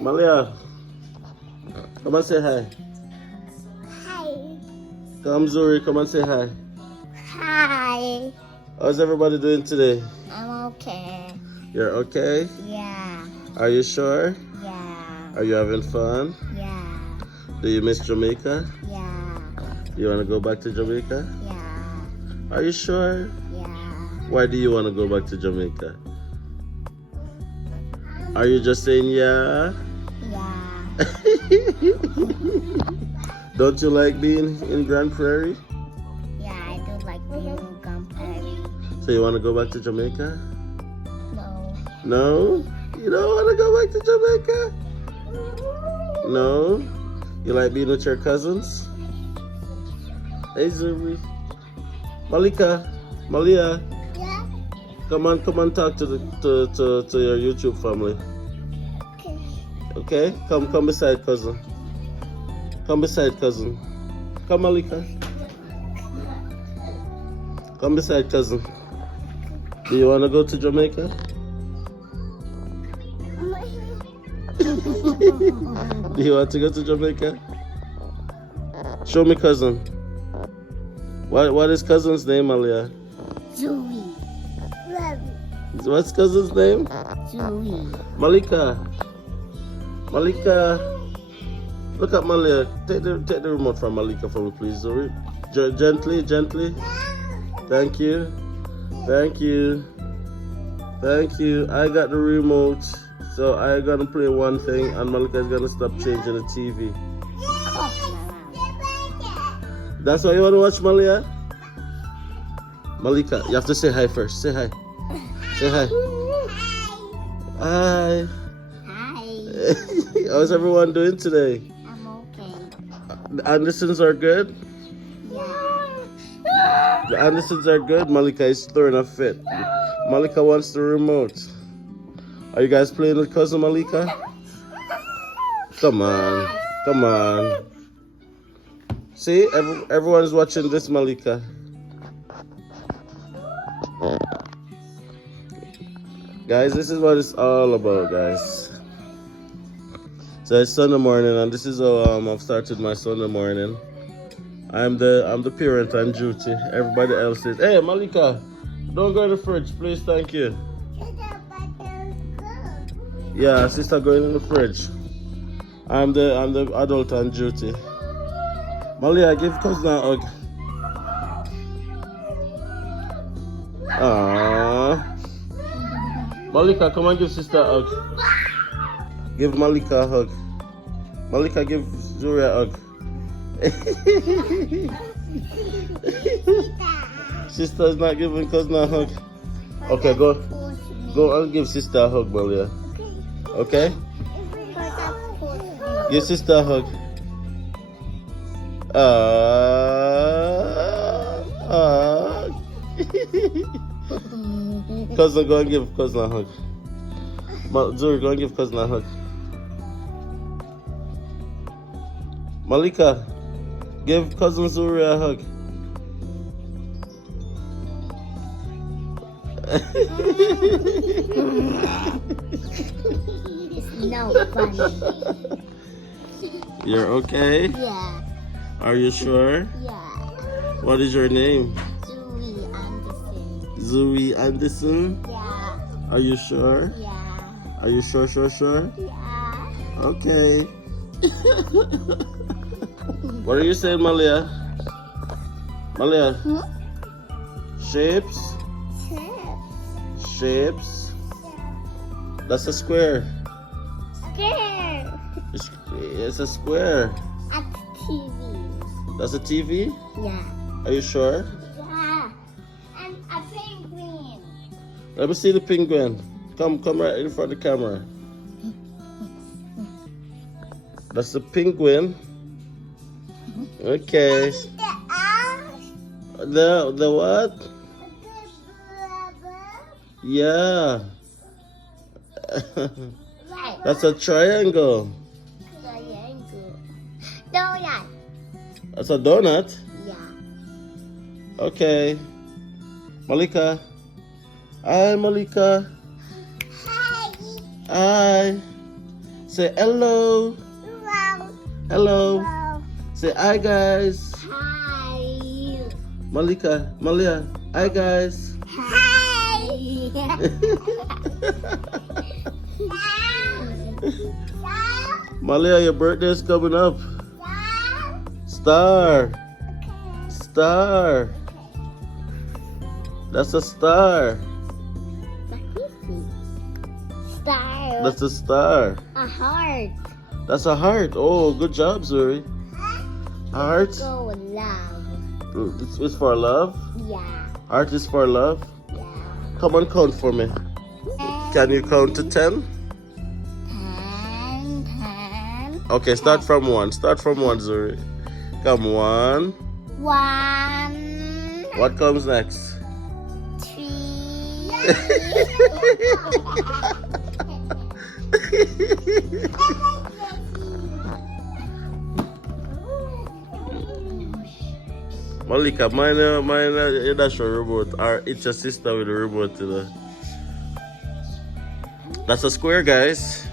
Malia, come and say hi. Hi. Come, Zuri, come and say hi. Hi. How's everybody doing today? I'm okay. You're okay? Yeah. Are you sure? Yeah. Are you having fun? Yeah. Do you miss Jamaica? Yeah. You want to go back to Jamaica? Yeah. Are you sure? Yeah. Why do you want to go back to Jamaica? Are you just saying yeah? Yeah. Don't you like being in Grand Prairie? Yeah, I do like being in Prairie. So you want to go back to Jamaica? No. No? You don't want to go back to Jamaica? No? You like being with your cousins? Hey Zuri. Malika, Malia, Yeah. come on talk to your YouTube family. Okay. Okay? Come beside cousin. Come beside cousin. Come Malika. Come beside cousin. Do you want to go to Jamaica? Do you want to go to Jamaica? Show me cousin. What is cousin's name, Malia? Zoe. What's cousin's name? Zoe. Malika. Malika. Look at Malia. Take the remote from Malika for me, please, Zuri. Gently. Thank you. Thank you. Thank you. I got the remote. So I'm gonna play one thing and Malika is gonna stop changing the TV. That's why you wanna watch, Malia? Malika, you have to say hi first. Say hi. Say hi. Hi. Hi. How's everyone doing today? I'm okay. The Andersons are good? Yeah. The Andersons are good? Malika is throwing a fit. Malika wants the remote. Are you guys playing with cousin Malika? Come on. See, everyone is watching this, Malika. Guys, this is what it's all about, guys. So it's Sunday morning, and this is how I've started my Sunday morning. I'm the parent on duty. Everybody else is. Hey, Malika, don't go in the fridge, please. Thank you. Yeah, sister going in the fridge. I'm the adult on duty. Malia, give cousin a hug. Aww. Malika, come and give sister a hug. Give Malika a hug. Malika, give Zuri a hug. Sister's not giving cousin a hug. Okay, go and give sister a hug, Malia. Okay? Give sister a hug. Cousin, go and give cousin a hug. Zuri, go and give cousin a hug. Malika, give cousin Zuri a hug. It's no funny. You're okay? Yeah. Are you sure? Yeah. What is your name? DiAndersons. Zuri Anderson? Yeah. Are you sure? Yeah. Are you sure? Yeah. Okay. What are you saying, Malia? Malia? Shapes? Shapes? That's a square. Scared. It's a square. At TV. That's a TV? Yeah. Are you sure? Yeah. And a penguin. Let me see the penguin. Come right in front of the camera. That's the penguin. Okay. The what? Yeah. That's a triangle. Donut. That's a donut? Yeah. Okay. Malika. Hi, Malika. Hi. Hi. Say hello. Hello. Say hi, guys. Hi. Malia. Hi, guys. Hi. Malia, your birthday's coming up. Star. That's a star. Star. That's a star. A heart. That's a heart. Oh, good job, Zuri. Heart. Go with love. It's for love. Yeah. Heart is for love. Yeah. Come on, count for me. Can you count to 10? 10. Okay, start from 1. Start from 1, Zuri. Come 1. 1. What comes next? 3. Malika, mine, that's your remote. Or it's your sister with the remote today. That's a square, guys.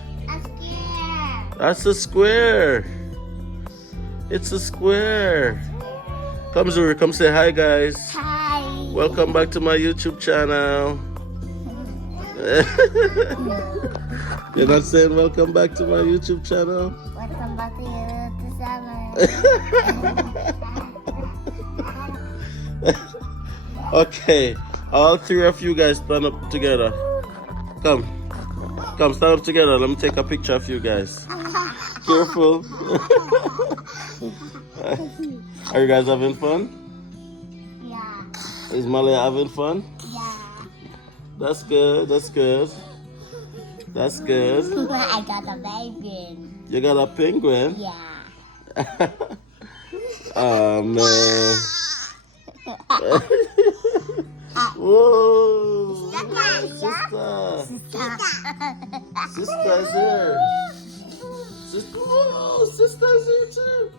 That's a square. It's a square. Come, Zuri, come say hi, guys. Hi. Welcome back to my YouTube channel. You're not saying welcome back to my YouTube channel? Welcome back to YouTube channel. Okay, all 3 of you guys stand up together. Come, stand up together. Let me take a picture of you guys. Careful. Are you guys having fun? Yeah. Is Malia having fun? Yeah. That's good. That's good. That's good. I got a penguin. You got a penguin? Yeah. Oh man. Whoa. Sister's here. Sister's here too.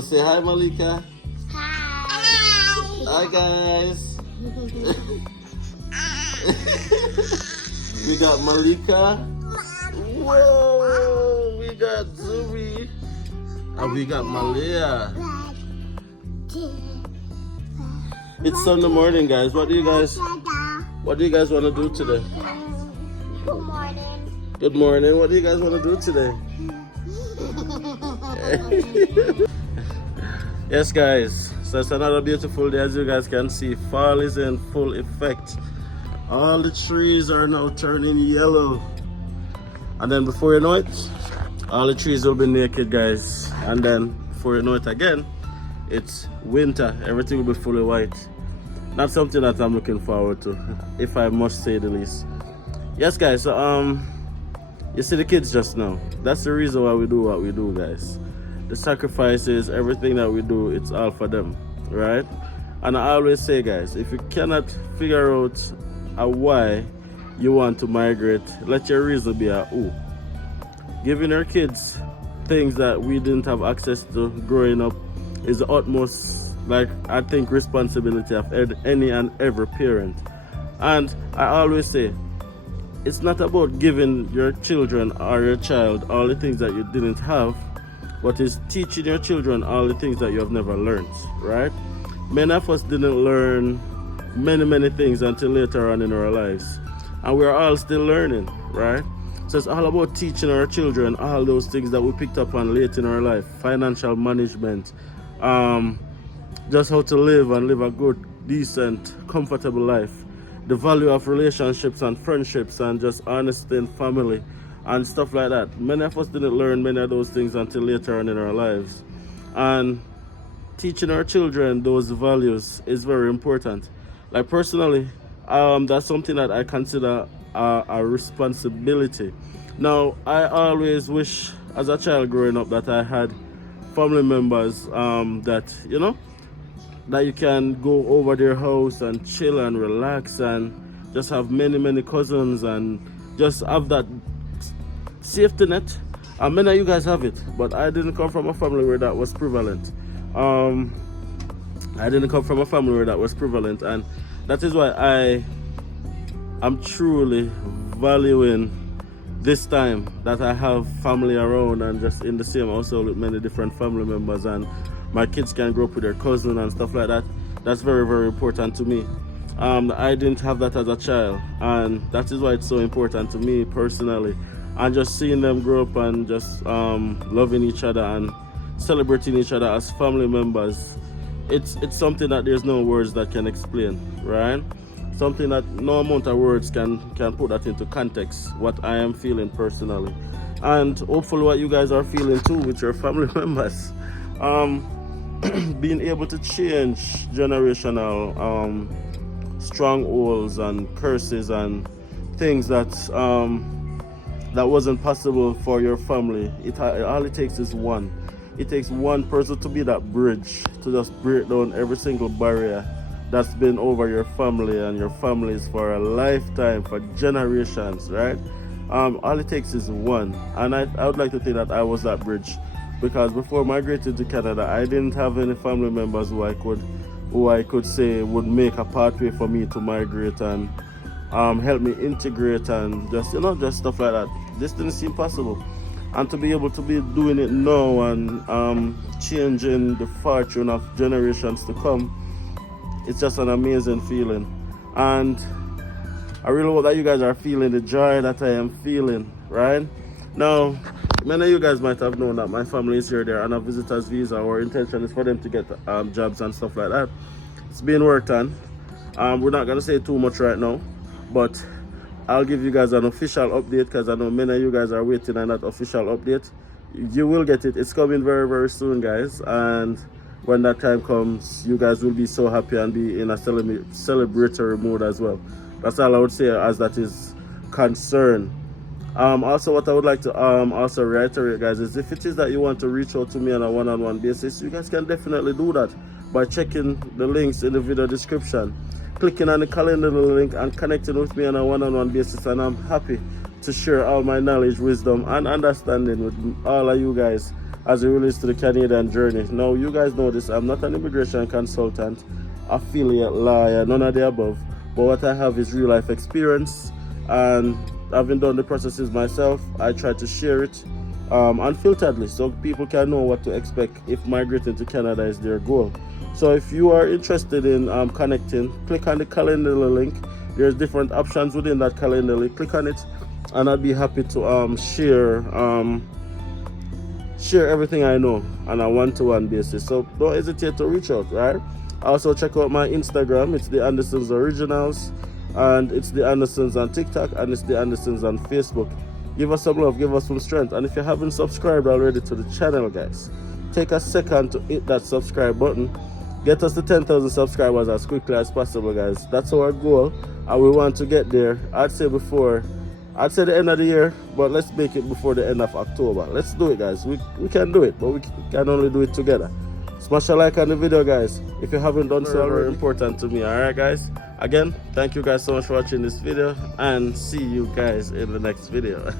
Say hi, Malika. Hi. Hi, guys. We got Malika. Whoa, we got Zuri. And we got Malia. It's Sunday morning, guys. What do you guys want to do today? Good morning. Good morning. What do you guys want to do today? Yes, guys. So it's another beautiful day. As you guys can see, fall is in full effect. All the trees are now turning yellow. And then before you know it, all the trees will be naked, guys. And then before you know it again, it's winter. Everything will be fully white. Not something that I'm looking forward to, if I must say the least. Yes, guys. So you see the kids just now. That's the reason why we do what we do, guys. The sacrifices, everything that we do, it's all for them, right? And I always say, guys, if you cannot figure out a why you want to migrate, let your reason be a who. Giving our kids things that we didn't have access to growing up is the utmost, like, I think, responsibility of any and every parent. And I always say, it's not about giving your children or your child all the things that you didn't have, but it's teaching your children all the things that you have never learned, right? Many of us didn't learn many things until later on in our lives, and we're all still learning, right? So it's all about teaching our children all those things that we picked up on late in our life: financial management, just how to live and live a good, decent, comfortable life, the value of relationships and friendships, and just honesty in family and stuff like that. Many of us didn't learn many of those things until later on in our lives, and teaching our children those values is very important. Like, personally, that's something that I consider a responsibility. Now, I always wish as a child growing up that I had family members that, you know, that you can go over their house and chill and relax and just have many cousins and just have that safety net. And many of you guys have it, but I didn't come from a family where that was prevalent. I didn't come from a family where that was prevalent, and that is why I'm truly valuing this time that I have family around and just in the same household with many different family members, and my kids can grow up with their cousin and stuff like that. That's very, very important to me. I didn't have that as a child, and that is why it's so important to me personally. And just seeing them grow up and just loving each other and celebrating each other as family members, it's something that there's no words that can explain, right? Something that no amount of words can put that into context, what I am feeling personally. And hopefully what you guys are feeling too with your family members. Being able to change generational strongholds and curses and things that wasn't possible for your family. All it takes is one. It takes one person to be that bridge to just break down every single barrier that's been over your family and your families for a lifetime, for generations, right? All it takes is one. And I would like to think that I was that bridge, because before migrating to Canada, I didn't have any family members who I could say would make a pathway for me to migrate and help me integrate and just stuff like that. This didn't seem possible. And to be able to be doing it now and changing the fortune of generations to come, it's just an amazing feeling. And I really hope that you guys are feeling the joy that I am feeling, right? Now, many of you guys might have known that my family is here, there on a visitor's visa. Our intention is for them to get jobs and stuff like that. It's being worked on. We're not going to say too much right now, but I'll give you guys an official update, because I know many of you guys are waiting on that official update. You will get it. It's coming very, very soon, guys. And when that time comes, you guys will be so happy and be in a celebratory mood as well. That's all I would say as that is concerned. Also, what I would like to also reiterate, guys, is if it is that you want to reach out to me on a one-on-one basis, you guys can definitely do that by checking the links in the video description, clicking on the calendar link and connecting with me on a one-on-one basis. And I'm happy to share all my knowledge, wisdom and understanding with all of you guys as it relates to the Canadian journey. Now, you guys know this, I'm not an immigration consultant, affiliate, lawyer, none of the above, but what I have is real life experience, and having done the processes myself, I try to share it unfilteredly so people can know what to expect if migrating to Canada is their goal. So if you are interested in connecting, click on the calendar link. There's different options within that calendar link. Click on it and I'll be happy to share everything I know on a one-to-one basis. So don't hesitate to reach out, right? Also check out my Instagram. It's DiAndersons Originals, and it's DiAndersons on TikTok, and it's DiAndersons on Facebook. Give us some love, give us some strength. And if you haven't subscribed already to the channel, guys, take a second to hit that subscribe button. Get us to 10,000 subscribers as quickly as possible, guys. That's our goal, and we want to get there. I'd say the end of the year, but let's make it before the end of October. Let's do it, guys. We can do it, but we can only do it together. Smash a like on the video, guys, if you haven't done so. Very important to me. Alright, guys, again, thank you guys so much for watching this video, and see you guys in the next video.